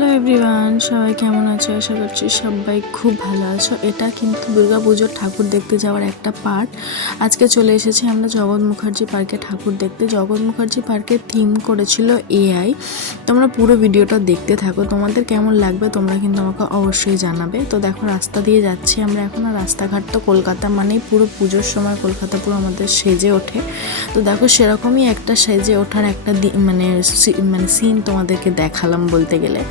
Hello everyone, সবাই কেমন আছো? আশা করছি সবাই খুব ভালো আছো। এটা কিন্তু দুর্গাপুজোর ঠাকুর দেখতে যাওয়ার একটা পার্ট। আজকে চলে এসেছি আমরা জগৎ মুখার্জি পার্কে ঠাকুর দেখতে। জগৎ মুখার্জি পার্কের থিম করেছিল এআই। তোমরা পুরো ভিডিওটা দেখতে থাকো, তোমাদের কেমন লাগবে তোমরা কিন্তু আমাকে অবশ্যই জানাবে। তো দেখো রাস্তা দিয়ে যাচ্ছি আমরা এখন। আর রাস্তাঘাট তো কলকাতা মানেই পুরো পুজোর সময় কলকাতা পুরো আমাদের সেজে ওঠে। তো দেখো সেরকমই একটা সেজে ওঠার একটা মানে সিন তোমাদেরকে দেখালাম বলতে গেলে।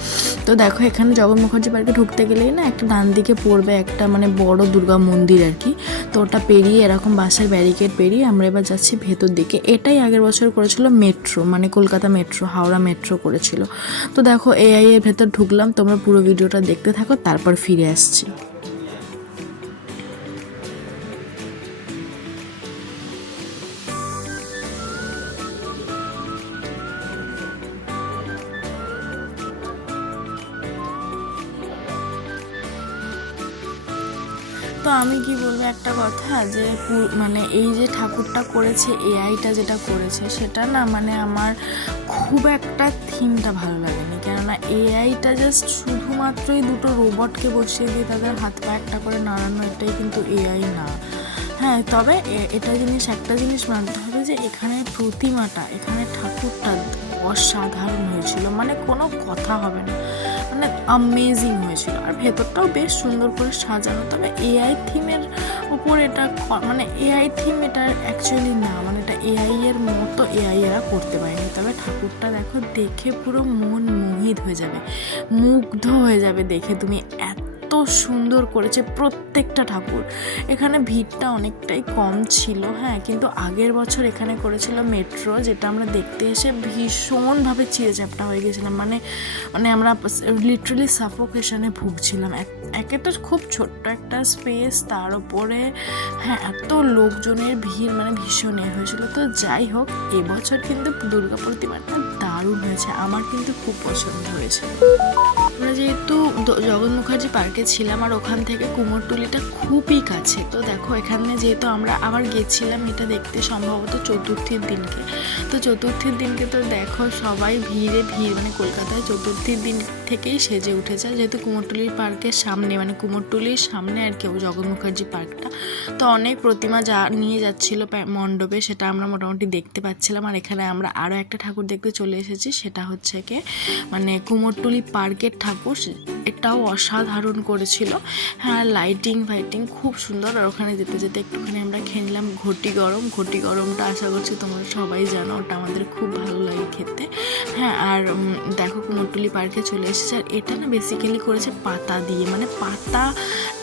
তো দেখো এখানে জগৎ মুখার্জি পার্কে ঢুকতে গেলেই না একটা ডান দিকে পড়বে একটা মানে বড় দুর্গা মন্দির আর কি। তো ওটা পেরিয়ে এরকম বাসের ব্যারিকেড পেরিয়ে আমরা এবার যাচ্ছি ভেতর দিকে। এটাই আগের বছর করেছিল মেট্রো, মানে কলকাতা মেট্রো, হাওড়া মেট্রো করেছিল। তো দেখো এআই এর ভেতর ঢুকলাম, তোমরা পুরো ভিডিওটা দেখতে থাকো, তারপর ফিরে আসছি। তো আমি কি বলবো একটা কথা, যে মানে এই যে ঠাকুরটা করেছে এআইটা যেটা করেছে সেটা না মানে আমার খুব একটা থিমটা ভালো লাগেনি। কেননা এআইটা জাস্ট শুধুমাত্রই দুটো রোবটকে বসিয়ে দিয়ে তাদের হাত পা একটা করে নাড়ানো, এটাই কিন্তু এআই না। হ্যাঁ, তবে একটা জিনিস মানতে হবে যে এখানে প্রতিমাটা, এখানে ঠাকুরটা অসাধারণ হয়েছিল, মানে কোনো কথা হবে না, মানে অ্যামেজিং হয়েছিল। আর ভেতরটাও বেশ সুন্দর করে সাজানো। তবে এআই থিমের উপর এটা মানে এআই থিম এটা অ্যাকচুয়ালি না, মানে এটা এআই এর মতো এআই এরা করতে পারেনি। তবে ঠাকুরটা দেখো, দেখে পুরো মন মোহিত হয়ে যাবে, মুগ্ধ হয়ে যাবে দেখে তুমি, এত সুন্দর করেছে প্রত্যেকটা ঠাকুর। এখানে ভিড়টা অনেকটাই কম ছিল, হ্যাঁ, কিন্তু আগের বছর এখানে করেছিল মেট্রো, যেটা আমরা দেখতে এসে ভীষণভাবে চিড়েচ্যাপটা হয়ে গেছিলাম। মানে আমরা লিটারালি সাফোকেশনে ভুগছিলাম। একে তো খুব ছোট্ট একটা স্পেস, তার উপরে হ্যাঁ এত লোকজনের ভিড়, মানে ভীষণ হয়েছিল। তো যাই হোক, এবছর কিন্তু দুর্গা প্রতিমাটা দারুণ হয়েছে, আমার কিন্তু খুব পছন্দ হয়েছে। আমরা যেহেতু জগৎ মুখার্জি পার্কে ছিলাম আর ওখান থেকে কুমোরটুলিটা খুবই কাছে, তো দেখো এখানে যেহেতু আমরা আবার গেছিলাম এটা দেখতে সম্ভবত চতুর্থীর দিনকে। তো চতুর্থীর দিনকে তো দেখো সবাই ভিড়, মানে কলকাতায় চতুর্থীর দিন থেকেই সেজে উঠেছে, যেহেতু কুমোরটুলির পার্কের সামনে, মানে কুমোরটুলির সামনে আর কেউ জগৎ মুখার্জি পার্কটা। তো অনেক প্রতিমা নিয়ে যাচ্ছিল মণ্ডপে, সেটা আমরা মোটামুটি দেখতে পাচ্ছিলাম। আর এখানে আমরা আরও একটা ঠাকুর দেখতে চলে এসেছি, সেটা হচ্ছে কি মানে কুমোরটুলি পার্কের ঠাকুর। এটাও অসাধারণ করেছিল, হ্যাঁ, লাইটিং ফাইটিং খুব সুন্দর। আর ওখানে যেতে যেতে একটুখানি আমরা খেয়ে নিলাম ঘটি গরমটা, আশা করছি তোমরা সবাই জানো, ওটা আমাদের খুব ভালো লাগে খেতে। হ্যাঁ, আর দেখো কুমোরটুলি পার্কে চলে এসেছে। আর এটা না বেসিক্যালি করেছে পাতা দিয়ে, মানে পাতা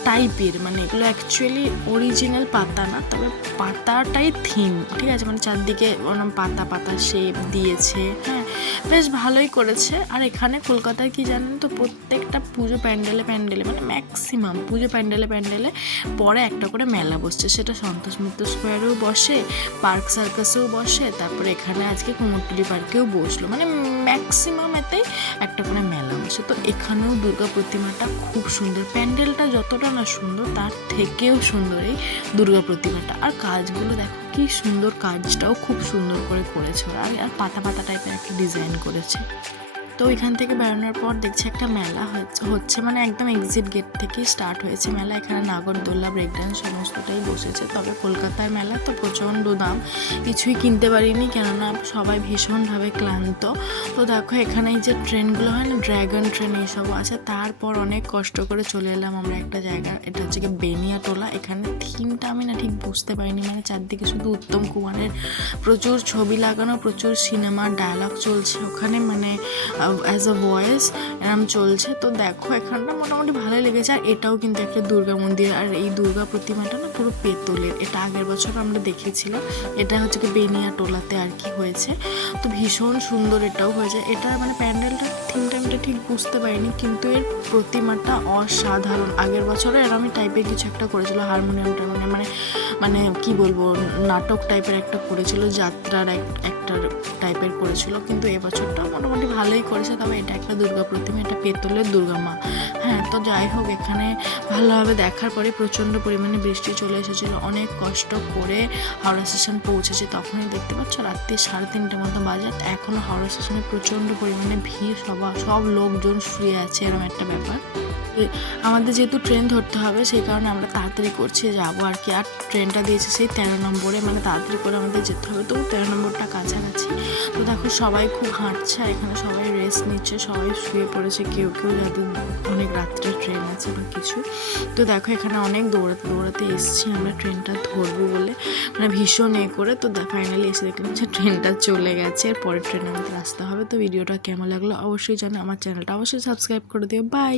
টাইপের, মানে এগুলো অ্যাকচুয়ালি অরিজিনাল পাতা না, তবে পাতাটাই থিম, ঠিক আছে, মানে চারদিকে পাতা পাতা শেপ দিয়েছে, হ্যাঁ, বেশ ভালোই করেছে। আর এখানে কলকাতায় কি জানেন তো, প্রত্যেকটা পুজো প্যান্ডেলে মানে ম্যাক্সিমাম পুজো প্যান্ডেলে পরে একটা করে মেলা বসছে। সেটা সন্তোষ মিত্র স্কোয়ারেও বসে, পার্ক সার্কাসেও বসে, তারপরে এখানে আজকে কুমোরটুলি পার্কেও বসলো, মানে ম্যাক্সিমাম এতেই একটা করে মেলা বসে। তো এখানেও দুর্গা প্রতিমাটা খুব সুন্দর, প্যান্ডেলটা যতটা না সুন্দর তার থেকেও সুন্দর এই দুর্গা প্রতিমাটা। আর কাজগুলো দেখো কি সুন্দর, কাজটাও খুব সুন্দর করে করেছে আর পাতা পাতা টাইপের একটা ডিজাইন করেছে। তো এখান থেকে বেরোনোর পর দেখছি একটা মেলা হচ্ছে, মানে একদম এক্সিট গেট থেকেই স্টার্ট হয়েছে মেলা। এখানে নাগরদোল্লা, ব্রেক ডান্স সমস্তটাই বসেছে। তবে কলকাতার মেলা তো প্রচণ্ড দাম, কিছুই কিনতে পারিনি, কেননা সবাই ভীষণভাবে ক্লান্ত। তো দেখো এখানে এই যে ট্রেনগুলো হয় না, ড্র্যাগন ট্রেন এইসব আছে। তারপর অনেক কষ্ট করে চলে এলাম আমরা একটা জায়গা, এটা হচ্ছে কি বেনিয়াটোলা। এখানে থিমটা আমি না ঠিক বুঝতে পারিনি, মানে চারদিকে শুধু উত্তম কুমারের প্রচুর ছবি লাগানো, প্রচুর সিনেমার ডায়লগ চলছে ওখানে, মানে অ্যাজ আ ভয়েস এরম চলছে। তো দেখো এখানটা মোটামুটি ভালোই লেগেছে। আর এটাও কিন্তু একটা দুর্গা মন্দির, আর এই দুর্গা প্রতিমাটা না পুরো পেতলের। এটা আগের বছর আমরা দেখেছিলাম, এটা হচ্ছে কি বেনিয়াটোলাতে আর কি হয়েছে। তো ভীষণ সুন্দর এটাও হয়েছে। এটা মানে প্যান্ডেলটা থিমটা আমি ঠিক বুঝতে পারিনি, কিন্তু এর প্রতিমাটা অসাধারণ। আগের বছরও এরমই টাইপের কিছু একটা করেছিল, হারমোনিয়াম মানে কি বলবো, নাটক টাইপের একটা করেছিল, যাত্রার একটা টাইপের করেছিল, কিন্তু এবছরটা মোটামুটি ভালোই করেছে। তবে এটা একটা দুর্গা প্রতিমা, এটা পেতলের দুর্গা মা, হ্যাঁ, তো যাই হোক, এখানে ভালোভাবে দেখার পরে প্রচণ্ড পরিমাণে বৃষ্টি চলে এসেছিলো। অনেক কষ্ট করে হাওড়া স্টেশন পৌঁছেছে। তখনই দেখতে পাচ্ছ রাত্রি 3:30 মতো বাজে। এখনও হাওড়া স্টেশনে প্রচণ্ড পরিমাণে ভিড়, সব লোকজন শুয়ে আছে, এরকম একটা ব্যাপার। আমাদের যেহেতু ট্রেন ধরতে হবে সেই কারণে আমরা তাড়াতাড়ি করছি যাবো আর কি। আর ট্রেনটা দিয়েছে সেই 13 নম্বরে, মানে তাড়াতাড়ি করে আমাদের যেতে হবে। তো 13 নম্বরটা কাছাকাছি। তো দেখো সবাই খুব হাঁটছে, এখানে সবাই রেস্ট নিচ্ছে, সবাই শুয়ে পড়েছে, কেউ যাদের অনেক রাত্রে ট্রেন আছে বা কিছু। তো দেখো এখানে অনেক দৌড়াতে এসছি আমরা ট্রেনটা ধরবো বলে, মানে ভীষণ করে। তো ফাইনালি এসে দেখলাম যে ট্রেনটা চলে গেছে, এর পরের ট্রেনে আমাদের আসতে হবে। তো ভিডিওটা কেমন লাগলো অবশ্যই জানো, আমার চ্যানেলটা অবশ্যই সাবস্ক্রাইব করে দিও। বাই।